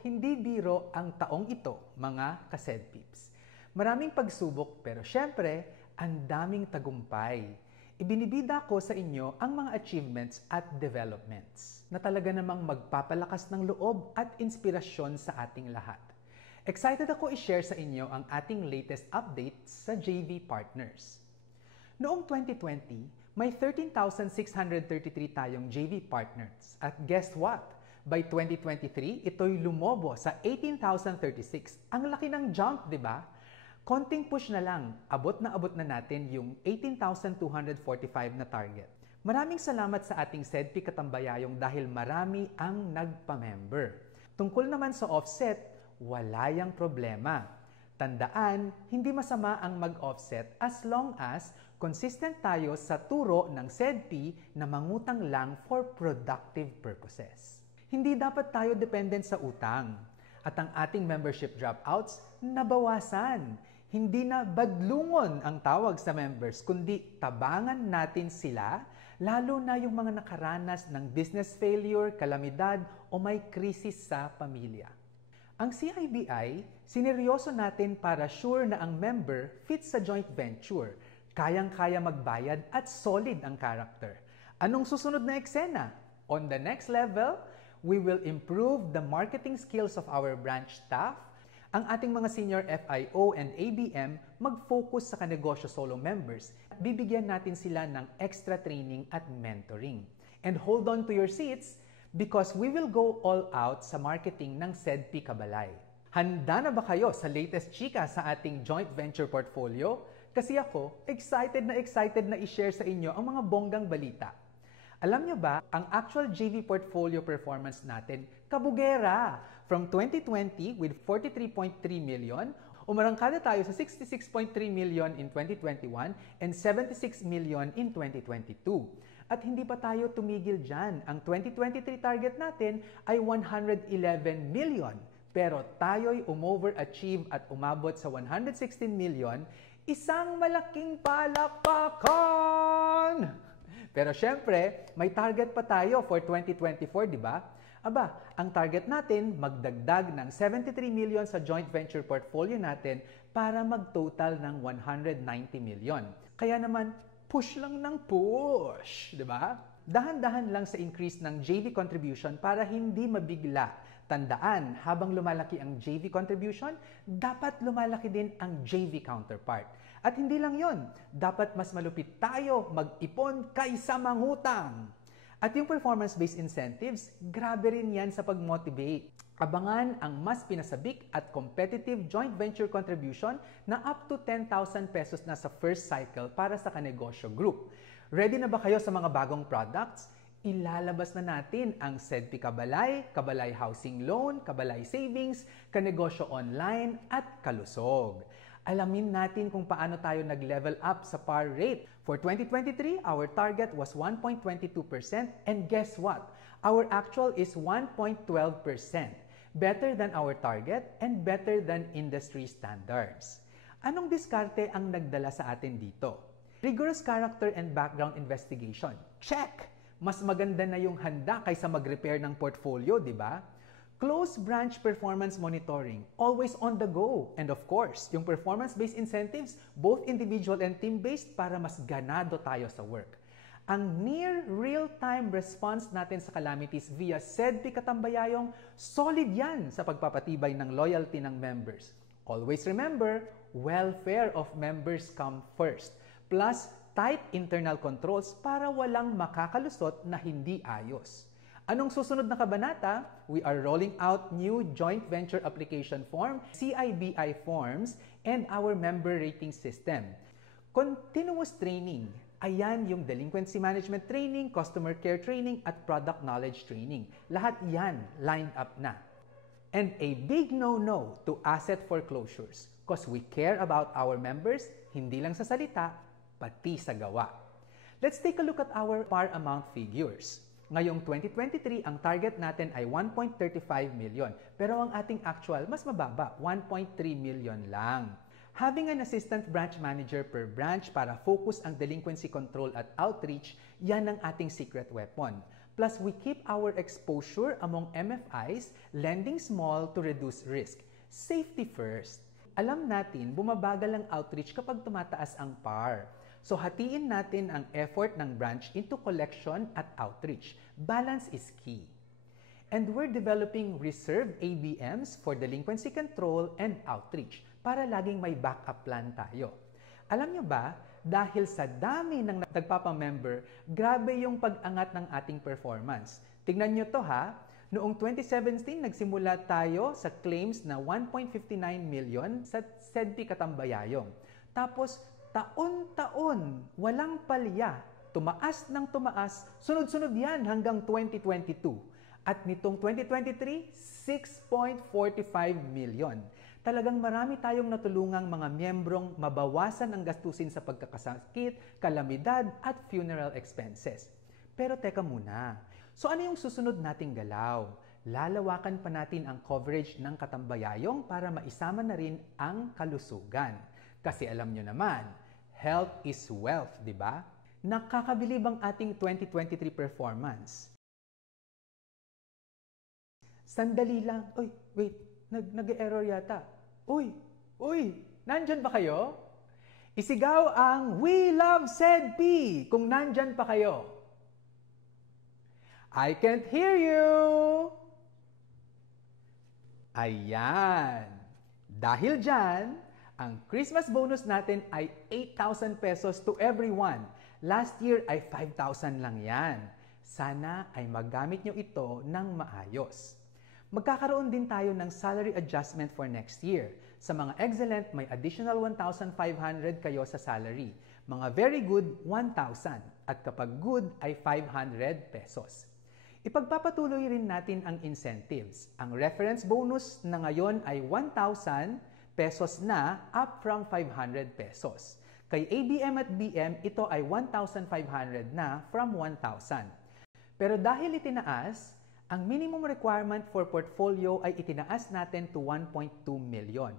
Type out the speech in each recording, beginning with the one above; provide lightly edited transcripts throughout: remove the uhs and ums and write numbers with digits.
Hindi biro ang taong ito, mga ka-SEDPIPs. Maraming pagsubok pero syempre, ang daming tagumpay. Ibinibida ko sa inyo ang mga achievements at developments na talaga namang magpapalakas ng loob at inspirasyon sa ating lahat. Excited ako i-share sa inyo ang ating latest updates sa JV Partners. Noong 2020, may 13,633 tayong JV Partners. At guess what? By 2023, ito'y lumobo sa 18,036. Ang laki ng jump, di ba? Konting push na lang, abot na natin yung 18,245 na target. Maraming salamat sa ating SEDPI Katambayayong dahil marami ang nagpa-member. Tungkol naman sa offset, wala yang problema. Tandaan, hindi masama ang mag-offset as long as consistent tayo sa turo ng SEDPI na mangutang lang for productive purposes. Hindi dapat tayo dependent sa utang. At ang ating membership dropouts, nabawasan. Hindi na badlungon ang tawag sa members, kundi tabangan natin sila, lalo na yung mga nakaranas ng business failure, kalamidad o may krisis sa pamilya. Ang CIBI, sineryoso natin para sure na ang member fits sa joint venture, kayang-kaya magbayad at solid ang character. Anong susunod na eksena? On the next level, we will improve the marketing skills of our branch staff. Ang ating mga senior FIO and ABM mag-focus sa kanegosyo solo members. Bibigyan natin sila ng extra training at mentoring. And hold on to your seats because we will go all out sa marketing ng SEDPI Kabalay. Handa na ba kayo sa latest chika sa ating joint venture portfolio? Kasi ako, excited na i-share sa inyo ang mga bonggang balita. Alam nyo ba, ang actual JV portfolio performance natin, kabugera! From 2020 with 43.3 million, umarangkada tayo sa 66.3 million in 2021 and 76 million in 2022. At hindi pa tayo tumigil dyan. Ang 2023 target natin ay 111 million. Pero tayo'y umoverachieve at umabot sa 116 million, isang malaking palakpakan! Pero syempre, may target pa tayo for 2024, di ba? Aba, ang target natin, magdagdag ng 73 million sa joint venture portfolio natin para mag-total ng 190 million. Kaya naman, push lang ng push, di ba? Dahan-dahan lang sa increase ng JV contribution para hindi mabigla. Tandaan, habang lumalaki ang JV contribution, dapat lumalaki din ang JV counterpart. At hindi lang yon, dapat mas malupit tayo mag-ipon kaysa mangutang. At yung performance-based incentives, grabe rin yan sa pag-motivate. Abangan ang mas pinasabik at competitive joint venture contribution na up to 10,000 pesos na sa first cycle para sa kanegosyo group. Ready na ba kayo sa mga bagong products? Ilalabas na natin ang SEDPI Kabalay, Kabalay Housing Loan, Kabalay Savings, Kanegosyo Online at Kalusog. Alamin natin kung paano tayo nag-level up sa PAR rate. For 2023, our target was 1.22% and guess what? Our actual is 1.12%. Better than our target and better than industry standards. Anong diskarte ang nagdala sa atin dito? Rigorous character and background investigation. Check! Mas maganda na yung handa kaysa mag-repair ng portfolio, di ba? Close branch performance monitoring, always on the go. And of course, yung performance-based incentives, both individual and team-based para mas ganado tayo sa work. Ang near real-time response natin sa calamities via SEDPI Katambayayong, solid yan sa pagpapatibay ng loyalty ng members. Always remember, welfare of members come first. Plus, tight internal controls para walang makakalusot na hindi ayos. Anong susunod na kabanata? We are rolling out new joint venture application form, CIBI forms, and our member rating system. Continuous training. Ayan yung delinquency management training, customer care training, at product knowledge training. Lahat yan lined up na. And a big no-no to asset foreclosures because we care about our members, hindi lang sa salita, pati sa gawa. Let's take a look at our PAR amount figures. Ngayong 2023, ang target natin ay 1.35 million. Pero ang ating actual, mas mababa, 1.3 million lang. Having an assistant branch manager per branch para focus ang delinquency control at outreach, yan ang ating secret weapon. Plus, we keep our exposure among MFIs, lending small to reduce risk. Safety first. Alam natin, bumabagal ang outreach kapag tumataas ang PAR. So, hatiin natin ang effort ng branch into collection at outreach. Balance is key. And we're developing reserve ABMs for delinquency control and outreach para laging may backup plan tayo. Alam nyo ba, dahil sa dami ng nagpapamember, grabe yung pag-angat ng ating performance. Tignan nyo to ha, noong 2017, nagsimula tayo sa claims na 1.59 million sa SEDPI Katambayayong. Tapos, taon-taon, walang palya, tumaas ng tumaas, sunod-sunod yan hanggang 2022. At nitong 2023, 6.45 million. Talagang marami tayong natulungang mga miyembrong mabawasan ang gastusin sa pagkakasakit, kalamidad at funeral expenses. Pero teka muna, so ano yung susunod nating galaw? Lalawakan pa natin ang coverage ng Katambayayong para maisama na rin ang kalusugan. Kasi alam nyo naman, health is wealth, di ba? Nakakabilib ang ating 2023 performance. Sandali lang. Uy, wait. Nag-error yata. Uy, nandyan ba kayo? Isigaw ang We Love SEDPI kung nandyan pa kayo. I can't hear you. Ayan. Dahil dyan, ang Christmas bonus natin ay 8,000 pesos to everyone. Last year ay 5,000 lang yan. Sana ay magamit nyo ito ng maayos. Magkakaroon din tayo ng salary adjustment for next year. Sa mga excellent, may additional 1,500 kayo sa salary. Mga very good, 1,000. At kapag good, ay 500 pesos. Ipagpapatuloy rin natin ang incentives. Ang reference bonus na ngayon ay 1,000 pesos na, up from 500 pesos. Kay ABM at BM, ito ay 1,500 na from 1,000. Pero dahil itinaas, ang minimum requirement for portfolio ay itinaas natin to 1.2 million.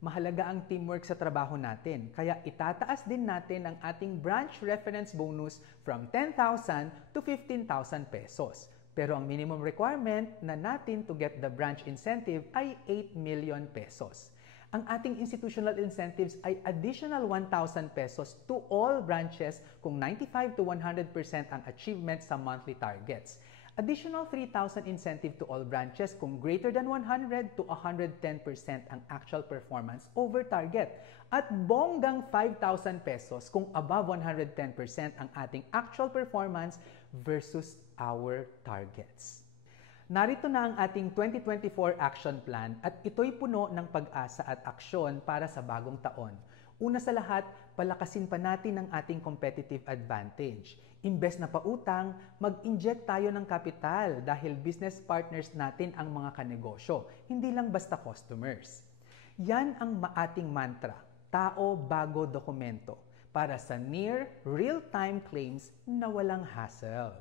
Mahalaga ang teamwork sa trabaho natin, kaya itataas din natin ang ating branch reference bonus from 10,000 to 15,000 pesos. Pero ang minimum requirement na natin to get the branch incentive ay 8 million pesos. Ang ating institutional incentives ay additional 1,000 pesos to all branches kung 95 to 100% ang achievement sa monthly targets. Additional 3,000 incentive to all branches kung greater than 100 to 110% ang actual performance over target. At bonggang 5,000 pesos kung above 110% ang ating actual performance versus our targets. Narito na ang ating 2024 action plan at ito'y puno ng pag-asa at aksyon para sa bagong taon. Una sa lahat, palakasin pa natin ang ating competitive advantage. Imbes na pautang, mag-inject tayo ng kapital dahil business partners natin ang mga kanegosyo, hindi lang basta customers. Yan ang ating mantra, tao bago dokumento, para sa near real-time claims na walang hassle.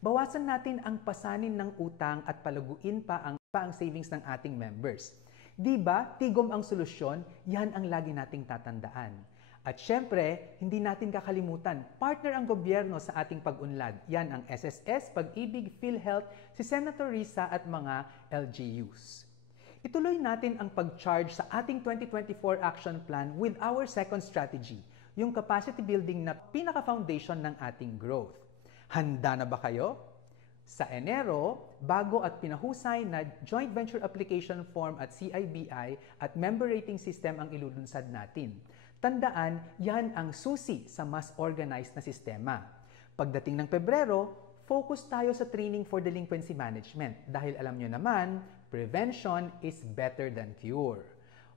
Bawasan natin ang pasanin ng utang at palaguin pa ang savings ng ating members. Di ba, tigom ang solusyon, yan ang lagi nating tatandaan. At syempre, hindi natin kakalimutan, partner ang gobyerno sa ating pag-unlad. Yan ang SSS, Pag-ibig, PhilHealth, si Senator Risa at mga LGUs. Ituloy natin ang pag-charge sa ating 2024 action plan with our second strategy, yung capacity building na pinaka-foundation ng ating growth. Handa na ba kayo? Sa Enero, bago at pinahusay na joint venture application form at CIBI at member rating system ang ilulunsad natin. Tandaan, yan ang susi sa mas organized na sistema. Pagdating ng Pebrero, focus tayo sa training for delinquency management dahil alam nyo naman, prevention is better than cure.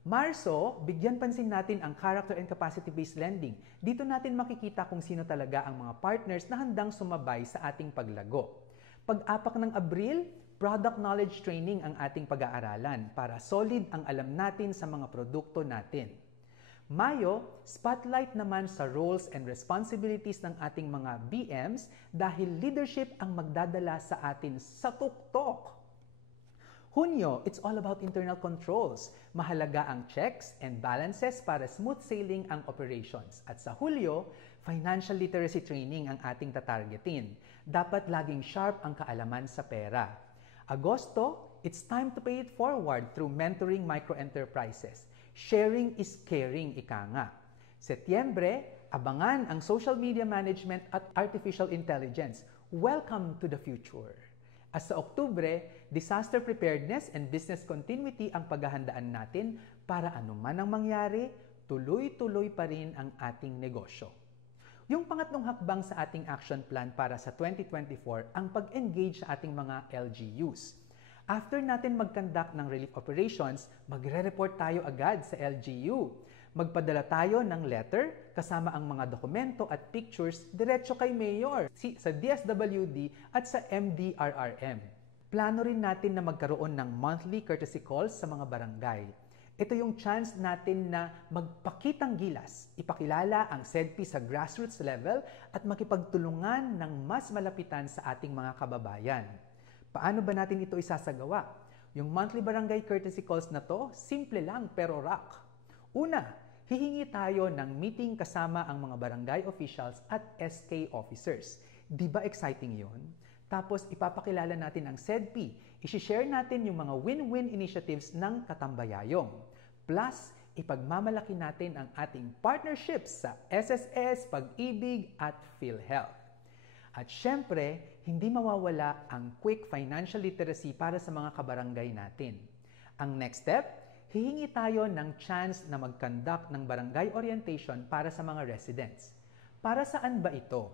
Marso, bigyan pansin natin ang character and capacity-based lending. Dito natin makikita kung sino talaga ang mga partners na handang sumabay sa ating paglago. Pag-apak ng Abril, product knowledge training ang ating pag-aaralan para solid ang alam natin sa mga produkto natin. Mayo, spotlight naman sa roles and responsibilities ng ating mga BMs dahil leadership ang magdadala sa atin sa tuktok. Hunyo, it's all about internal controls. Mahalaga ang checks and balances para smooth sailing ang operations. At sa Hulyo, Financial literacy training ang ating tatargetin. Dapat laging sharp ang kaalaman sa pera. Agosto, it's time to pay it forward through mentoring microenterprises. Sharing is caring, ika nga. Setyembre, abangan ang social media management at artificial intelligence. Welcome to the future. As sa Oktubre, disaster preparedness and business continuity ang paghahandaan natin para anuman ang mangyari, tuloy-tuloy pa rin ang ating negosyo. Yung pangatlong hakbang sa ating action plan para sa 2024 ang pag-engage sa ating mga LGUs. After natin mag-conduct ng relief operations, magre-report tayo agad sa LGU. Magpadala tayo ng letter kasama ang mga dokumento at pictures diretso kay Mayor, sa DSWD at sa MDRRM. Plano rin natin na magkaroon ng monthly courtesy calls sa mga barangay. Ito yung chance natin na magpakitang gilas, ipakilala ang SEDPI sa grassroots level at makipagtulungan ng mas malapitan sa ating mga kababayan. Paano ba natin ito isasagawa? Yung monthly barangay courtesy calls na to, simple lang pero rock. Una, hihingi tayo ng meeting kasama ang mga barangay officials at SK officers. Di ba exciting yun? Tapos ipapakilala natin ang SEDPI. I-share natin yung mga win-win initiatives ng Katambayayong. Plus, ipagmamalaki natin ang ating partnerships sa SSS, Pag-ibig at PhilHealth. At syempre, hindi mawawala ang quick financial literacy para sa mga kabarangay natin. Ang next step, hihingi tayo ng chance na mag-conduct ng barangay orientation para sa mga residents. Para saan ba ito?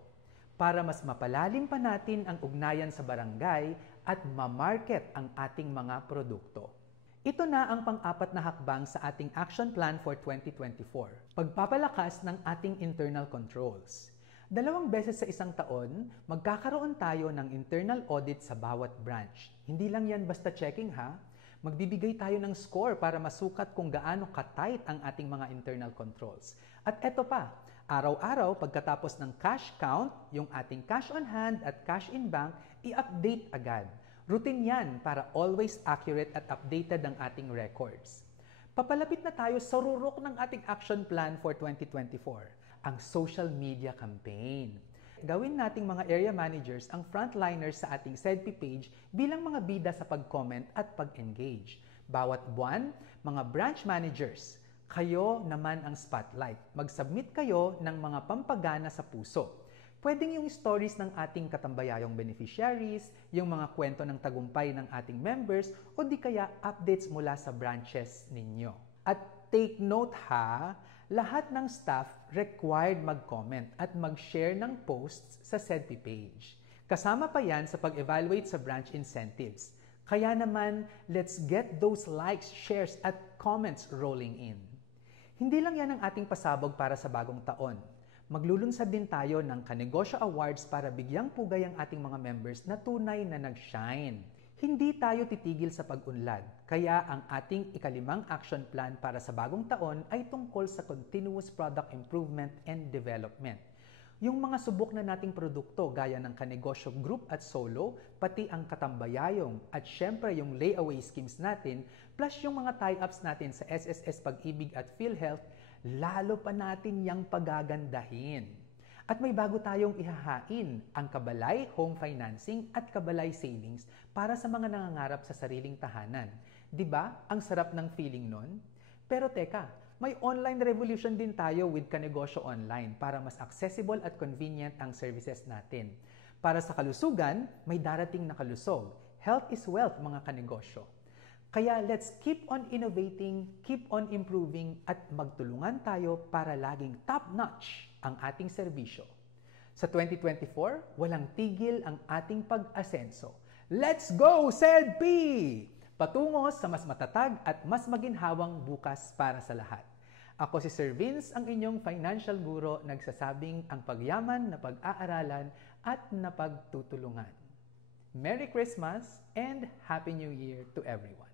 Para mas mapalalim pa natin ang ugnayan sa barangay at ma-market ang ating mga produkto. Ito na ang pang-apat na hakbang sa ating action plan for 2024. Pagpapalakas ng ating internal controls. 2 beses sa isang taon, magkakaroon tayo ng internal audit sa bawat branch. Hindi lang yan basta checking ha. Magbibigay tayo ng score para masukat kung gaano ka-tight ang ating mga internal controls. At eto pa, araw-araw pagkatapos ng cash count, yung ating cash on hand at cash in bank, i-update agad. Routine yan para always accurate at updated ang ating records. Papalapit na tayo sa rurok ng ating action plan for 2024, ang social media campaign. Gawin nating mga area managers ang frontliners sa ating SEDPI page bilang mga bida sa pag-comment at pag-engage. Bawat buwan, mga branch managers, kayo naman ang spotlight. Mag-submit kayo ng mga pampagana sa puso. Pwedeng yung stories ng ating katambayayong beneficiaries, yung mga kwento ng tagumpay ng ating members, o di kaya updates mula sa branches ninyo. At take note ha, lahat ng staff required mag-comment at mag-share ng posts sa SEDPI page. Kasama pa yan sa pag-evaluate sa branch incentives. Kaya naman, let's get those likes, shares at comments rolling in. Hindi lang yan ang ating pasabog para sa bagong taon. Maglulunsad din tayo ng Kanegosyo Awards para bigyang pugay ang ating mga members na tunay na nag-shine. Hindi tayo titigil sa pag-unlad, kaya ang ating ika-5 action plan para sa bagong taon ay tungkol sa continuous product improvement and development. Yung mga subok na nating produkto gaya ng Kanegosyo Group at Solo, pati ang Katambayayong at syempre yung layaway schemes natin, plus yung mga tie-ups natin sa SSS Pag-ibig at PhilHealth, lalo pa natin yang pagagandahin. At may bago tayong ihahain, ang Kabalay Home Financing at Kabalay Savings para sa mga nangangarap sa sariling tahanan. 'Di ba? Ang sarap ng feeling nun. Pero teka, may online revolution din tayo with Kanegosyo Online para mas accessible at convenient ang services natin. Para sa kalusugan, may darating na kalusog. Health is wealth, mga kanegosyo. Kaya let's keep on innovating, keep on improving, at magtulungan tayo para laging top-notch ang ating serbisyo. Sa 2024, walang tigil ang ating pag-asenso. Let's go, SEDPI! Patungo sa mas matatag at mas maginhawang bukas para sa lahat. Ako si Sir Vince, ang inyong financial guro, nagsasabing ang pagyaman na pag-aaralan at napagtutulungan. Merry Christmas and Happy New Year to everyone!